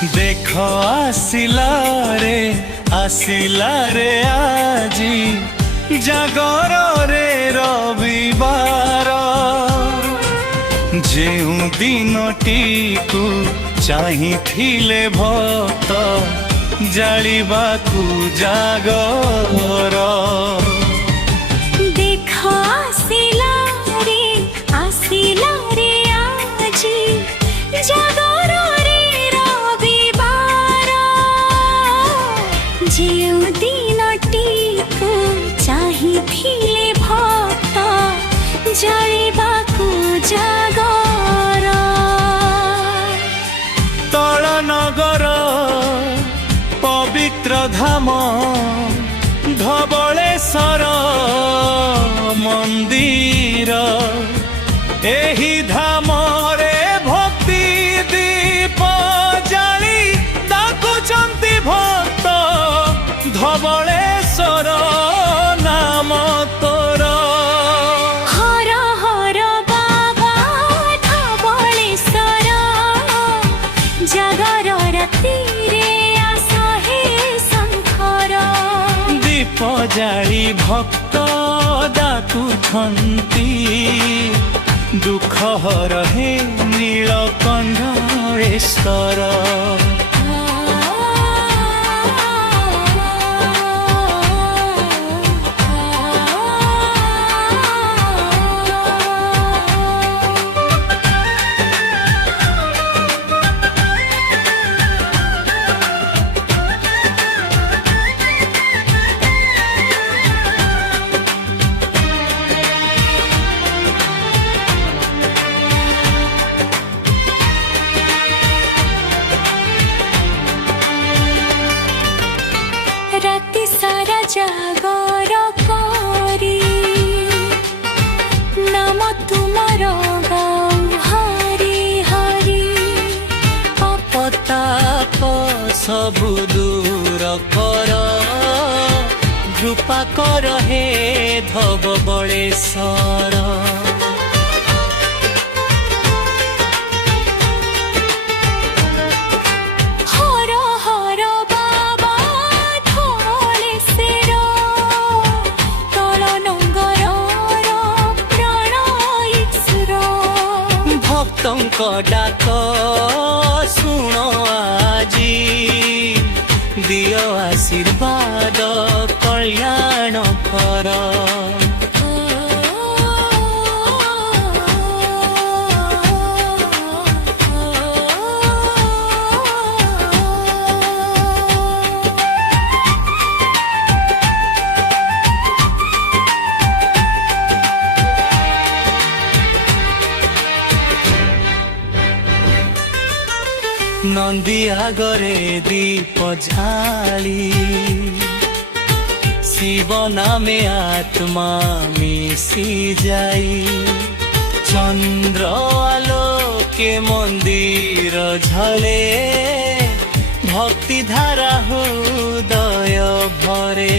देख आसिला रे आजी जागर रे रविवार जेउ दिनटी को चाहिथिले भक्त जालिबाकू जागर आसिला रे आजी जागर रे रविवार जेउ दिनटी को चाहिथिले भक्त जालिबाकू जागर तल नगर पवित्र धाम धवलेश्वर मंदिर एही धाम रे भक्ति दीप जाली डाकुचंती भक्त धवलेश्वर नाम तोर हर हर बाबा धवलेश्वर जागर रातिरे आस हे शंकर दीप जाली भक्त डाकुछंती दुख हरहे नीलकंठेश्वर राति सारा जागर करी नाम तुमर गाऊ हरि हरि अपताप सबु दूर कर कृपा कर हे धवलेश्वर हर हर बाबा धवलेश्वर तल नंगर प्राण ईश्वर भक्तंक डाक शुण आजी दियो आशीर्वाद कल्याण कर नंदी आगरे दीप झाली शिव नामे आत्मा मिशी जाई चंद्र आलोके मंदिर झले भक्ति धारा हृदय भरे।